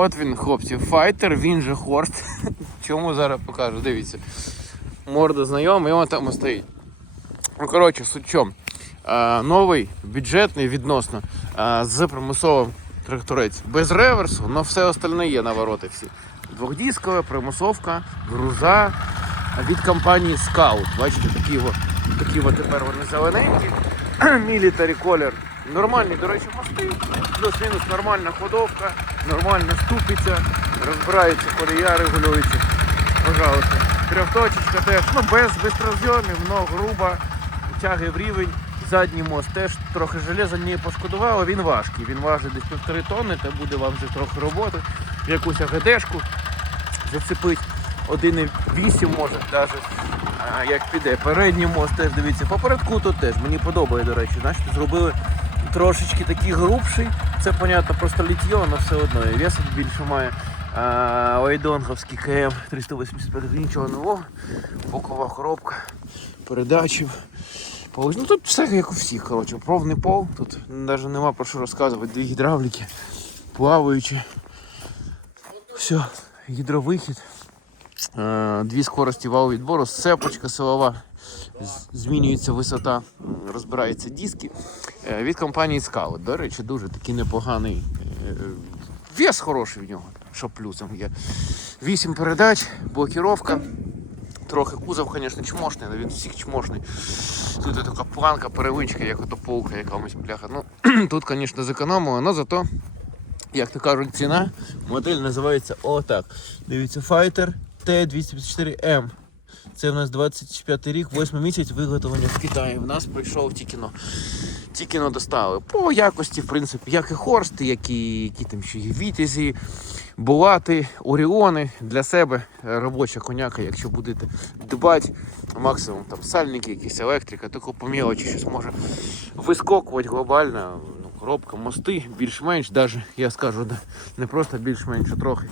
От він, хлопці, файтер, він же хорст. Чому зараз покажу, дивіться. Морда знайома, і він там стоїть. Ну, коротше, суть в чому. А, новий, бюджетний відносно, а, з примусовим тракторець. Без реверсу, але все остальне є навороти всі. Двохдіскове, примусовка, груза від компанії Scout. Бачите, такі, такі тепер вони зелененькі. Мілітарі колір. Нормальні, до речі, мости. Плюс-мінус нормальна ходовка, нормальна ступиця, розбираються колія, регулюються. Пожалуйста. Трьохточечка теж, ну без безпрозйомів, но груба, тяги в рівень. Задній мост теж трохи железа не пошкодувало, він важкий. Він важить десь півтори тонни, та буде вам вже трохи роботи. В якусь АГДшку зацепить 1,8 може навіть як піде. Передній мост теж дивіться. Попередку тут теж мені подобає, до речі. Знаєте, зробили трошечки такий грубший. Це, понятно, просто літьо, але все одно. І вес більше має. А, Ойдонговський КМ 385 нічого нового. Бокова коробка, передачі. Ну тут все як у всіх, коротше, пробний пол. Тут навіть нема про що розказувати. Дві гідравліки, плаваючі. Все, гідровихід. Е, Дві скорості вал відбору, сцепочка силова, змінюється висота, розбираються диски. Е, Від компанії Scout. До речі, дуже такий непоганий. е, Вес хороший в нього, що плюсом є. Вісім передач, блокіровка. Трохи кузов, звісно, чмошний, але він всіх чмошний. Тут така планка, перевичка, як ото полка якомусь бляха. Ну, тут, звісно, зекономили, але зато, як то кажуть, ціна. Модель називається отак. Дивіться, Fighter T254M. Це в нас 25 рік, 8 місяць виготовлення в Китаї. В нас прийшов тільки но. Тільки но доставили. По якості, в принципі, як і Хорст, як і які там ще є Вітязі, Булати, Оріони для себе робоча коняка, якщо будете дбати, максимум там сальники, якісь електрика, тако по мелочі щось може вискокувати глобально. Ну, коробка, мости, більш-менш, даже, я скажу, не просто більш-менш, а трохи.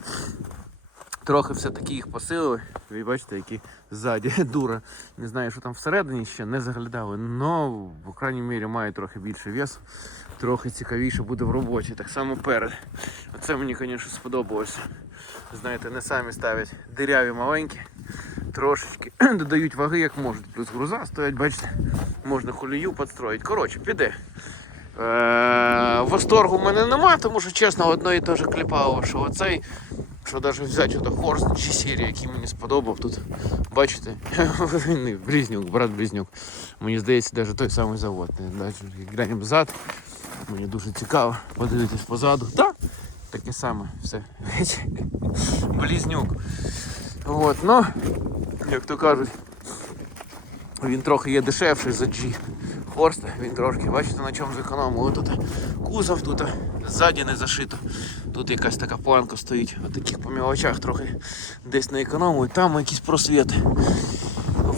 Трохи все-таки їх посилили. Ви бачите, які ззаді дура. Не знаю, що там всередині ще не заглядали. але в крайній мірі має трохи більше весу. Трохи цікавіше буде в роботі. Так само перед. Оце мені, звісно, сподобалося. Знаєте, не самі ставлять диряві маленькі, трошечки додають ваги, як можуть. Плюс груза стоять, бачите, можна холію підстроїти. Коротше, піде. Е, восторгу в мене нема, тому що чесно, одно і те ж кліпало, що оцей, що навіть взяти ото Хорст G серії, який мені сподобав тут. Бачите, Він близнюк, брат близнюк. Мені здається, навіть той самий завод. Навіть глянемо зад. Мені дуже цікаво подивитись позаду. Так, таке саме все. Близнюк. От, ну, як то кажуть, Він трохи є дешевший за G. Хорста, він трошки, бачите, на чому зекономили. Тут кузов, тут ззаді не зашито. Тут якась така планка стоїть. Отаких по мілочах трохи десь не економили. Там якісь просвіти.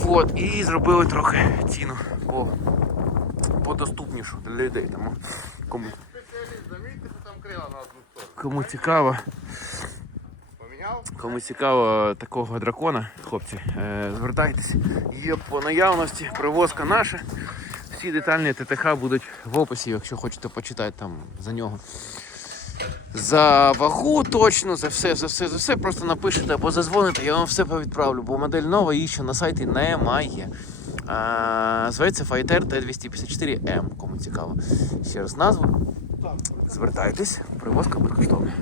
От, і зробили трохи ціну по, подоступнішу для людей. Тому кому, Спеціаліст, замітьте, Кому цікаво такого дракона, хлопці, е, звертайтесь. Є по наявності, привозка наша. Всі детальні ТТХ будуть в описі, якщо хочете почитати там за нього. За вагу точно, за все, за все, за все. Просто напишете або зазвоните, я вам все повідправлю, бо модель нова, її ще на сайті немає. А, зветься Fighter T254M, кому цікаво. Ще раз назву. Звертайтесь, привозка безкоштовна.